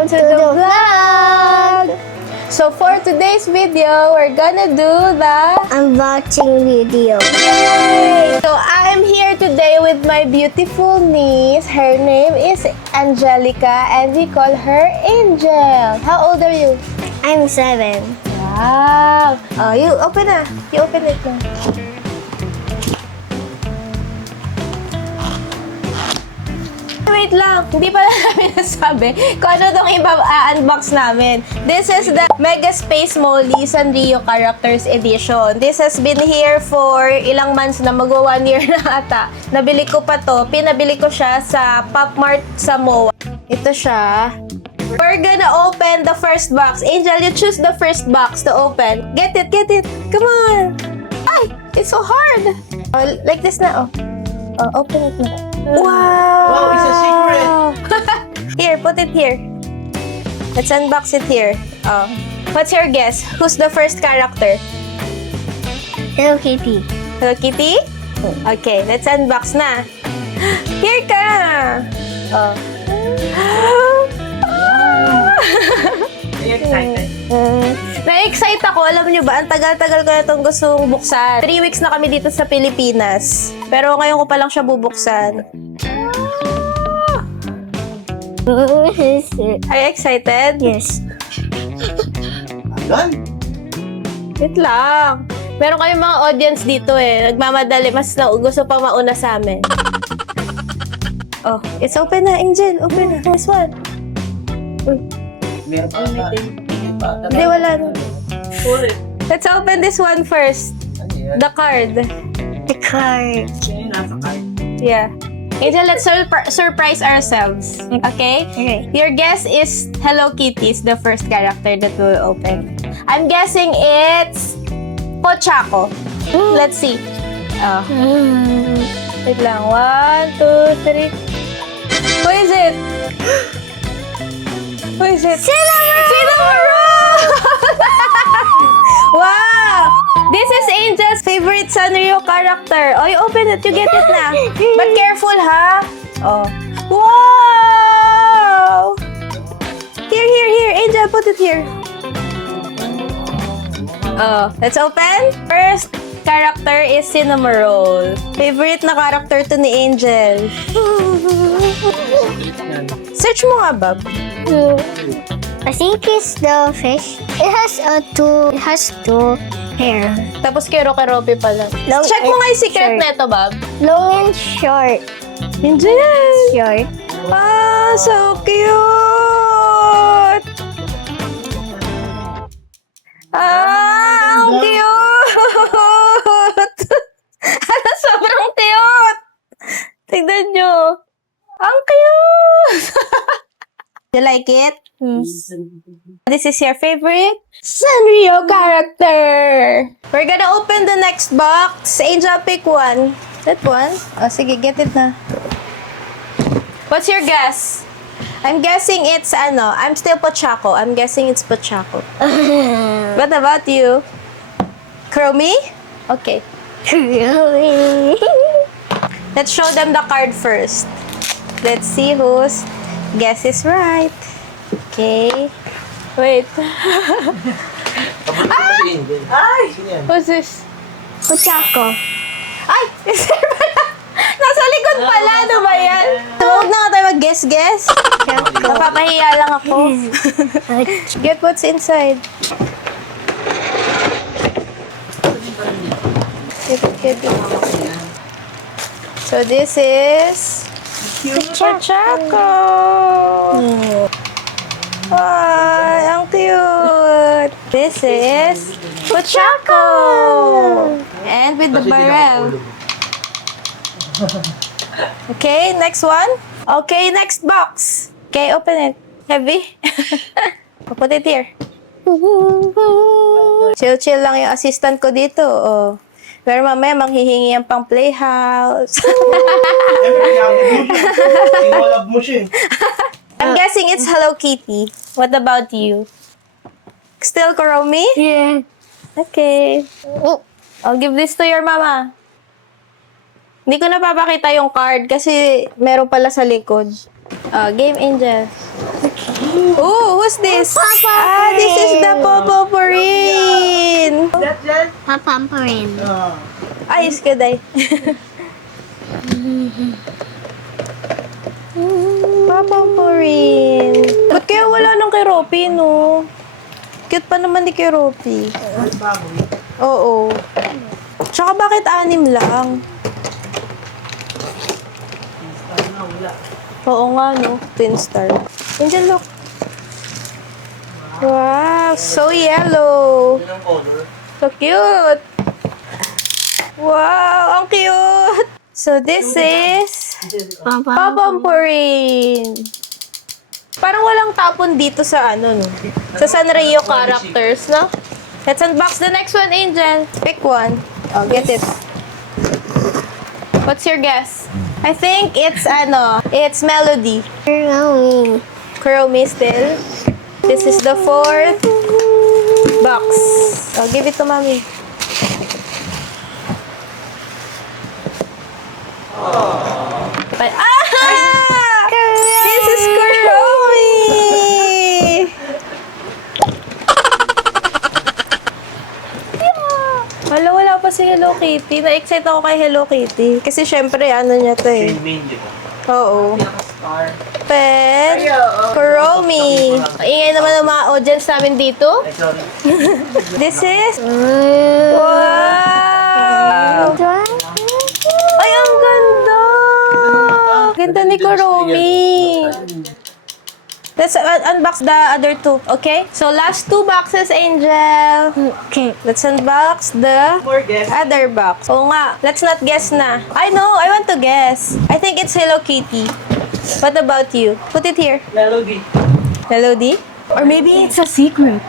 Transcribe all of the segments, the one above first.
welcome to the vlog! So for today's video, we're gonna do the unboxing video. Yay! So I'm here today with my beautiful niece. Her name is Angelica and we call her Angel. How old are you? I'm 7. Wow! Oh, you open na. You open it na. Wait lang, hindi pala namin nasabi kung ano itong unbox namin. This is the Mega Space Molly Sanrio Characters Edition. This has been here for ilang months na, magwa 1 year na ata. Nabili ko pa to. Pinabili ko siya sa Pop Mart sa MOA. Ito siya. We're gonna open the first box. Angel, you choose the first box to open. Get it, get it. Come on. Ay, it's so hard. Oh, like this na, oh. Oh, open it na. Wow! Wow, it's a secret! Here, put it here. Let's unbox it here. Oh. What's your guess? Who's the first character? Hello Kitty. Hello Kitty? Okay, let's unbox na. Here ka! Oh. Are you excited? Na-excite ako. Alam nyo ba, ang tagal-tagal ko na itong gustong buksan. 3 weeks na kami dito sa Pilipinas. Pero ngayon ko pa lang siya bubuksan. Are you excited? Yes. Done? Wait lang. Meron kayong mga audience dito eh. Nagmamadali. Mas gusto pa mauna sa amin. Oh, it's open na, Angel. Open na. This one. Meron pa na. Hindi, wala na. Let's open this one first. The card. The card. Yeah. Angel, let's surprise ourselves. Okay? Okay. Your guess is Hello Kitty is the first character that we'll open. I'm guessing it's Pochako. Let's see. Oh. Wait lang. 1, 2, 3. Who is it? Who is it? Cinnamoroll! Wow! This is Angel's favorite Sanrio character. Oh, you open it. You get it na. But careful, ha? Oh. Wow! Here. Angel, put it here. Oh, let's open. First character is Cinnamoroll. Favorite na character to ni Angel. Search mo nga, Bob. I think it's the fish. It has two hair. Tapos Keropi pala. Long Check mo and nga yung secret short. na ito, Bob. Long and short. Angel! Short. Ah, so cute! Ah, ang cute! Ano, sobrang cute! Tignan nyo. Ang cute! You like it? This is your favorite Sanrio character. We're gonna open the next box. Angel, pick one. That one? Oh, sige, get it na. What's your guess? I'm guessing it's I'm still Pochako. I'm guessing it's Pochako. What about you? Chromie? Okay. Really? Let's show them the card first. Let's see whose guess is right. Okay. Wait. Ay! Who's this? Pochako. Ay! Is there pala? Nasa likod pala. Ano ba yan? Huwag na nga tayo mag-guess-guess. Napapahiya lang ako. Get what's inside. Get it. So this is Pochako. Ay, ang cute. This is Pochako. And with the barrel. Okay, next one. Okay, next box. Okay, open it. Heavy. Put it here. Chill lang yung assistant ko dito. Oh. Pero mamaya manghihingi yan pang playhouse. Tinolab mo siya. I'm guessing it's Hello Kitty. What about you? Still Kuromi? Yeah. Okay. I'll give this to your mama. Hindi ko na papakita yung card kasi meron pala sa likod. Game Angel. Ooh, who's this? Papa This is the Popoporin. That Jen? Papamparin. Ayos ka, Day. Popoporin. Ba't kaya wala nang kay Ropi, no? Cute pa naman ni kay Ropi. Baboy. Oo. Tsaka bakit 6 lang? Wala. Oo nga, no? Twin star. Angel, look. Wow, so yellow. Yun ang color. So cute. Wow, ang cute. So this is Papampurin. Parang walang tapon dito sa ano, no? Sa Sanrio characters, no? Let's unbox the next one, Angel. Pick one. Oh, get it. What's your guess? I think it's it's Melody. Growing. Chromie still. This is the 4th box. I'll give it to Mommy. But, this is Chromie! Wala, wala pa si Hello Kitty. Na-excite ako kay Hello Kitty. Kasi syempre, ano niya to eh. Main, di ba? Oo. Star. Pet, Chromie. Ingay naman ng mga audience namin dito. Ay, sorry. This is... Wow! Ay, ang ganda! Ganda ni Chromie. Let's unbox the other 2, okay? So, last 2 boxes, Angel. Okay. Let's unbox the More guess. other box. Oo nga, let's not guess na. I know, I want to guess. I think it's Hello Kitty. What about you? Put it here. Melody. Melody? Or maybe it's a secret.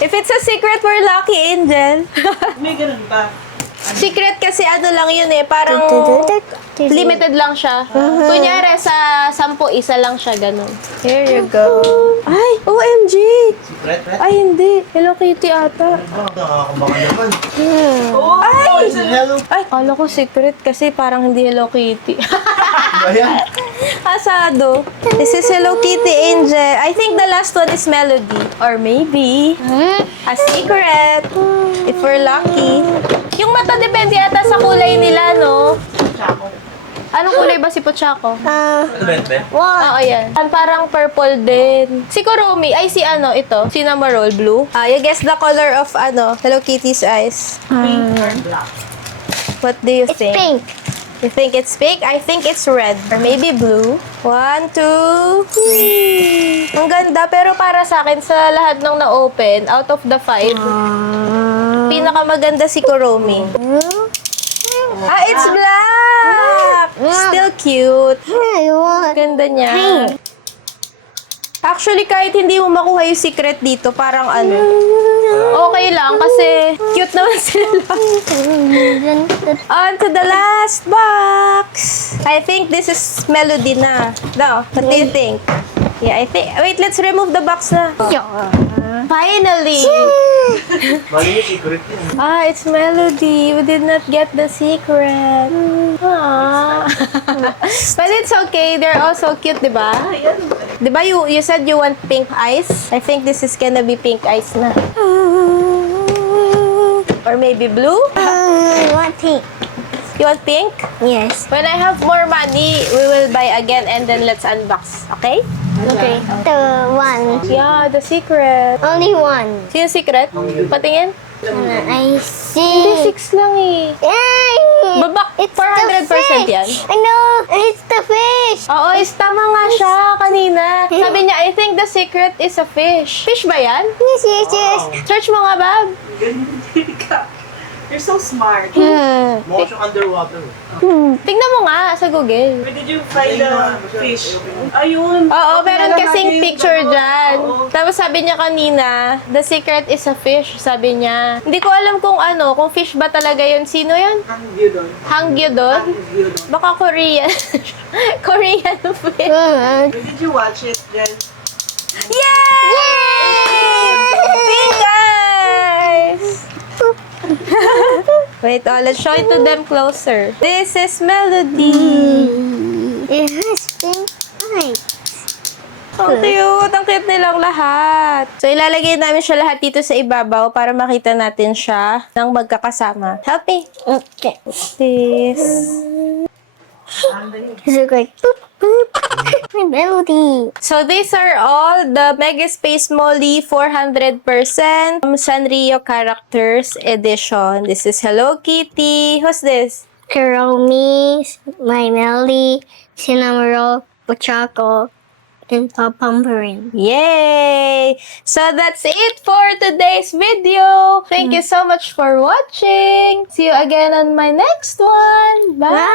If it's a secret, we're lucky, Angel. May ganun ba? Secret kasi ano lang yun eh, parang limited lang siya. Kunyari sa 10, isa lang siya, ganun. Here you go. Ay, OMG! Secret? Ay, hindi. Hello Kitty ata. Nakakabaka naman. Oh, Ay! It's a hello. Ay, kala ko secret kasi parang hindi Hello Kitty. Ba yan? Asado. This is Hello Kitty, Angel. I think the last one is Melody. Or maybe, a secret. If we're lucky. Yung mata depende ata sa kulay nila, no? Chaco. Anong kulay ba si Pochaco? Ano ba yan, Ben? Oo, yan. Parang purple din. Si Chromie, ay si ito, Cinnamoroll Blue. You guess the color of Hello Kitty's eyes. Pink or black? What do you It's think? pink. You think it's pink? I think it's red. Or maybe blue. 1, 2, 3. Ang ganda, pero para sa akin, sa lahat ng na-open, out of the 5, pinakamaganda si Chromie. It's black! Still cute. I want. Ganda niya. Actually, kahit hindi mo makuha yung secret dito, parang okay lang kasi cute naman sila. On to the last box. I think this is Melody na. No, what do you think? Yeah, I think... Wait, let's remove the box na. Finally! Bali yung secret yan. It's Melody. We did not get the secret. But it's okay. They're also cute, di ba? Di ba you said you want pink eyes? I think this is gonna be pink eyes na. Or maybe blue? I want pink. You want pink? Yes. When I have more money, we will buy again and then let's unbox. Okay? Okay. The one. Yeah, the secret. Only one. Sino secret? Patingin? I Hindi, see. 6 lang eh. Yay! Babak, It's 400% the fish. yan. I know. It's the fish. Oo, tama nga siya kanina. Sabi niya, I think the secret is a fish. Fish ba yan? Yes, yes, yes. Search mo nga, Bab. You're so smart. Mukha siyang underwater. Tingnan mo nga sa Google. Where did you find the fish? Ayun. Oo, meron Nalagay kasing yung picture dalawa. dyan. Oo. Tapos sabi niya kanina, the secret is a fish, sabi niya. Hindi ko alam kung kung fish ba talaga yun. Sino yun? Ang view doon. Hangyudon? Ang view doon. Baka Korean. Korean fish. Where did you watch it, Jen? Yay! Pink eyes! Wait, let's show it to them closer. This is Melody. It has pink. Ang cute. Ang cute nilang lahat. So, ilalagay namin siya lahat dito sa ibabaw para makita natin siya ng magkakasama. Help me. Okay. This. Is it like boop, boop? My melody. So, these are all the Mega Space Molly 400% Sanrio Characters Edition. This is Hello Kitty. Who's this? Kuromi, My Melody, Cinnamoroll, Pochaco, and Papambarin. Yay! So that's it for today's video. Thank you so much for watching. See you again on my next one. Bye!